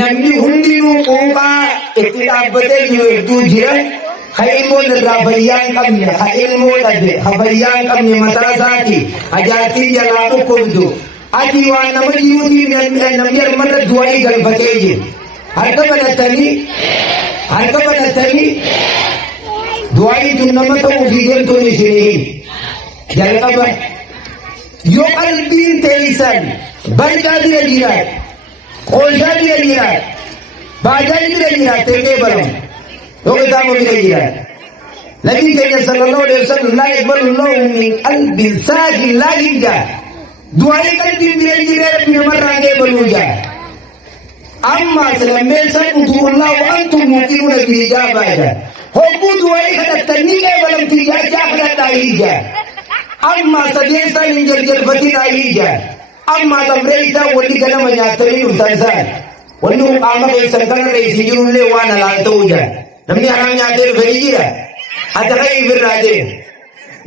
namni hundinuu quuqaa itti dhaabbatee jiru hedduu jira. Ha ilmoon irraa fayyaa hin qabne, ha ilmoo dhabe, ha fayyaa hin qabne mataa isaati, ha jaartii jalaa dhukkubdu. Ati waan nama jiruutiif namni harmarra du'anii galfatee jiru. Harka banatanii du'anii tun nama ta'uu fi deemtuun isiniin jalqaba. Yoo qalbiin teessan bal'aa dira jiraat, qooshaa dira jiraat, baadaan dira jiraat ta'ee baramu. Yoo kitaaba dira jiraat. Nabiin keenya sallallahu alaihi wasallam laa yaqbalu Allahu min qalbin saafin laakin jaa. Du'anii qalbiin dira jiraat namarraa deebaluu jaa. Amma salammeessan utuullaa wa'antum muuqinuuna bilijaabaadha. Hogguu du'anii kadhattanii deebalamtii jaachaa kadhadhaa hiijaa. Amma sadeessan hin jarjarfatinaa hiijaa. Amma lamree isaa walli ganama nyaatanii dhuftan isaan. Wanni qaama keessan kana reessi jirullee waan halaan ta'uu jira. Namni haraam nyaatee dhufe ni jira. Ati qayyi birraa deemu.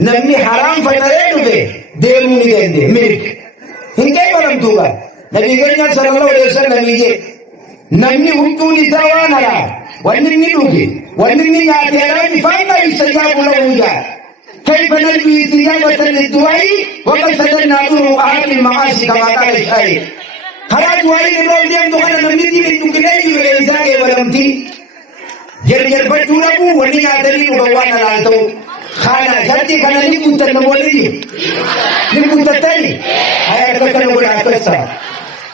Namni haraam fayyadee dhufe deemuu ni danda'e. Mirga. Hin deebalamtuuqa. Nabii keenya sallallahu alaihi wasallam jee. Namni hunduun isaa waan haraam. Wanni inni dhufe. Wanni inni nyaatee haraam faana istajaabu lahu jaa. كيف نلبي استجابة للدعاء وقد ستنا نور أهل المعاصي كما قال الشاعر. هذا دعاء الرب ديم دخل نمني من تكلي وإنسان ولمتي. جرجر بتورابو وني أدري وبوانا لاتو. خانا جاتي خانا نبوت النمولي. نبوت التاني. هيا كذا نقول أكثر.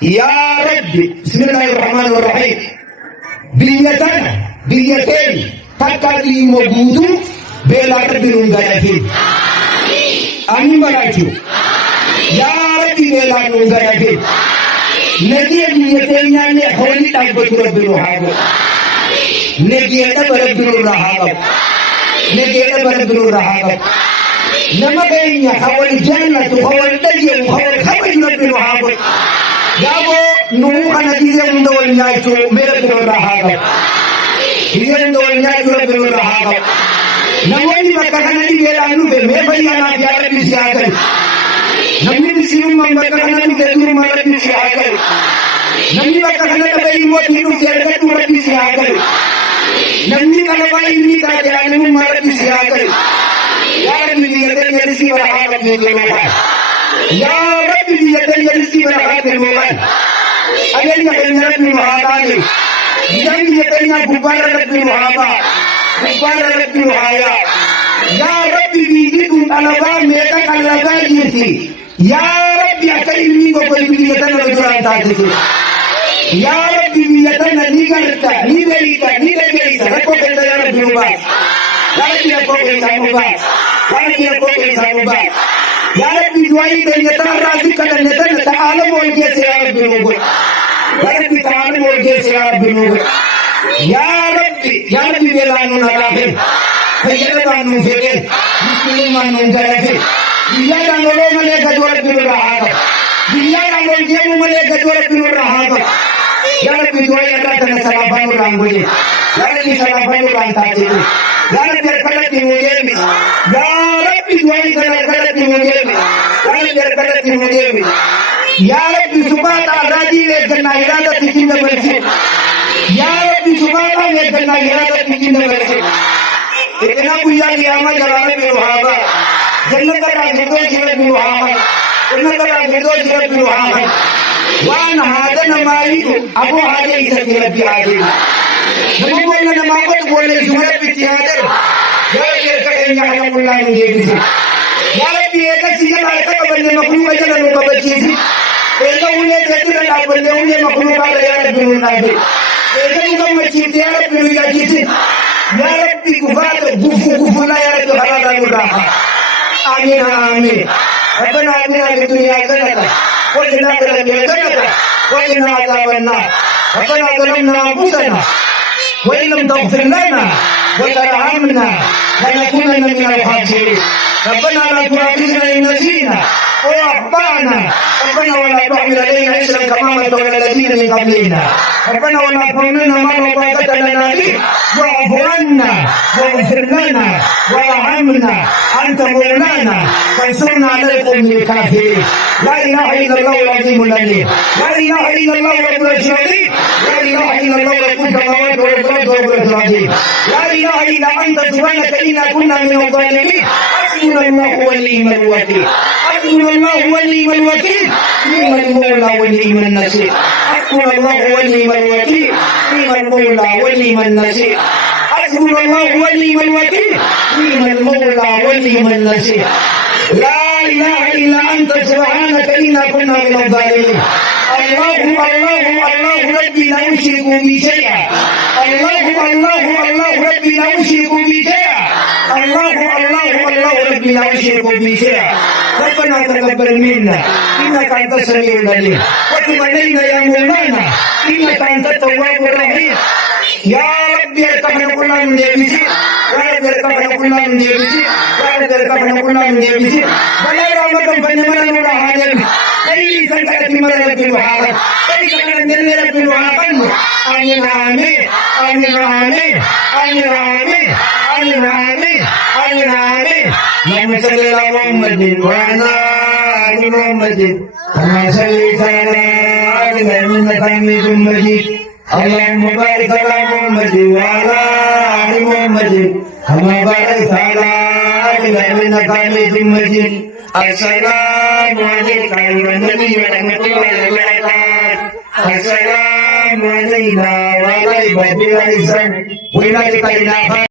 يا رب بسم الله الرحمن الرحيم. بيتين تكالي موجودو. Bela Rabbi nungayatin. Amin barachu. Ya Rabbi bela nungayatin. Nagiya biyatenya ne hawli tabbatu Rabbi ruhaba. Nagiya Rabbi ruhaba. Nagiya Rabbi ruhaba. Nama kaynya hawli jannatu hawli tajiyam hawli khabaj Rabbi ruhaba. Yabo nuhu anagiya mundawal nyachu Rabbi ruhaba. Hiya mundawal nyachu Rabbi ruhaba. Namni bakka kanatti beelaan dhufe mee fayyaanaaf yaa Rabbi si haa galu. Namni misirummaan bakka kanatti beekummaa Rabbi si haa galu. Namni bakka kanatti baay'imootii dhufte argatu Rabbi si haa galu. Namni qalabaa inni taate aanimummaa Rabbi si haa galu. Yaa Rabbi biyyatee jallisii barahaa Rabbi jalaafaa. Yaa Rabbi biyyatee jallisii barahaa kennuudhaan. Adeemsa keenya Rabbi nu haa baane. Bishaan biyyateenyaa gubbaarra Rabbi nu haa baa. Kubbara Rabbi wahaya. Ya Rabbi bijitu alaba meka alaba jiti. Ya Rabbi akai ini kau berikan rajulan tadi. Ya Rabbi biyatan ni karta ni berita. Aku kata ya Rabbi ubah. Lagi aku kata ubah. Ya Rabbi juai ternyata rajuk kan ternyata alam boleh saya Rabbi ubah. Rabbi alam boleh saya Rabbi ubah. Ya Rabbi belanun alahin. Fayyadaanu fede. Muslimaanu garafe. Biyyaadhaan oloo malee gad Rabbi nurraa haa ta'u. Biyyaadhaan ol deemu malee gad Rabbi nurraa haa ta'u. Ya Rabbi du'aa irraa kana salaafaa nurraan godhe. Ya Rabbi salaafaa nurraan taasise. Ya Rabbi harkatti nu deemi. Ya Rabbi du'aa kana harkatti nu deemi. Ya Rabbi harkatti nu deemi. Ya Rabbi subhaana arraajii eeggannaa iraadatti cinna barsi. Ya Rabbi subhana wa ta'ala irada bikin dabarse. Itna buya kiyama jalala bi ruhaba. Jannat ka hido jira bi ruhaba. Jannat ka hido jira bi ruhaba. Wa an hada namai abu hada isa jira bi hada. Namu bola namako bola jura bi tihada. Ya ka kenya Allah ne bi. Ya Rabbi eka chija malaka bande makru ka jana no babachi. Eka ule dekira na bande ule makru ka ya Rabbi nabi. Eka machinti ya Rabbi nuyajiti. Ya Rabbi kufata gufu la ya Rabbi halala nuraha. Amin amin. Rabbana atina fid dunya hasanatan wa fil akhirati hasanatan wa qina adhaban nar. Rabbana zalamna anfusana wa in lam taghfir lana وترحمنا لنكونن من الخاسرين. ربنا لا تؤاخذنا إن نسينا وأخطأنا. ربنا ولا تحمل علينا إصرا كما حملته على الذين من قبلنا. ربنا ولا تحملنا ما لا طاقة لنا به واعف عنا واغفر لنا وارحمنا أنت مولانا فانصرنا على القوم الكافرين. لا إله إلا الله العظيم العليم. لا إله إلا الله رب العرش العظيم. لا إله إلا الله رب السماوات ورب الأرض ورب العرش العظيم. لا إله إلا أنت سبحانك إنا كنا من الظالمين. حسبنا الله ونعم الوكيل. حسبنا الله ونعم الوكيل. نعم المولى ونعم النصير. حسبنا الله ونعم الوكيل. نعم المولى ونعم النصير. حسبنا الله ونعم الوكيل. نعم المولى ونعم النصير. لا إله إلا أنت سبحانك إنا كنا من الظالمين. الله الله الله ربي لا أشرك به شيئا. الله الله الله ربي لا أشرك به شيئا. الله الله الله ربي لا أشرك به شيئا. ربنا تقبل منا إنك أنت السميع العليم وتب علينا يا مولانا إنك أنت التواب الرحيم. يا ربي ارحمنا كلنا من جميع. يا ربي ارحمنا كلنا من جميع. يا ربي ارحمنا كلنا من جميع. بلا رحمة بنيمان ولا حاجة. أي سنتك مرة في الوحدة. أي كلام نلنا في الوحدة. آمين آمين آمين آمين آمين آمين آمين آمين آمين آمين. اللهم صل على محمد وعلى آل محمد كما صليت على آل إبراهيم إنك حميد مجيد. اللهم بارك على محمد وعلى آل محمد كما باركت على آل إبراهيم إنك حميد مجيد. السلام عليك أيها النبي ورحمة الله وبركاته. السلام علينا وعلى عباد الله الصالحين.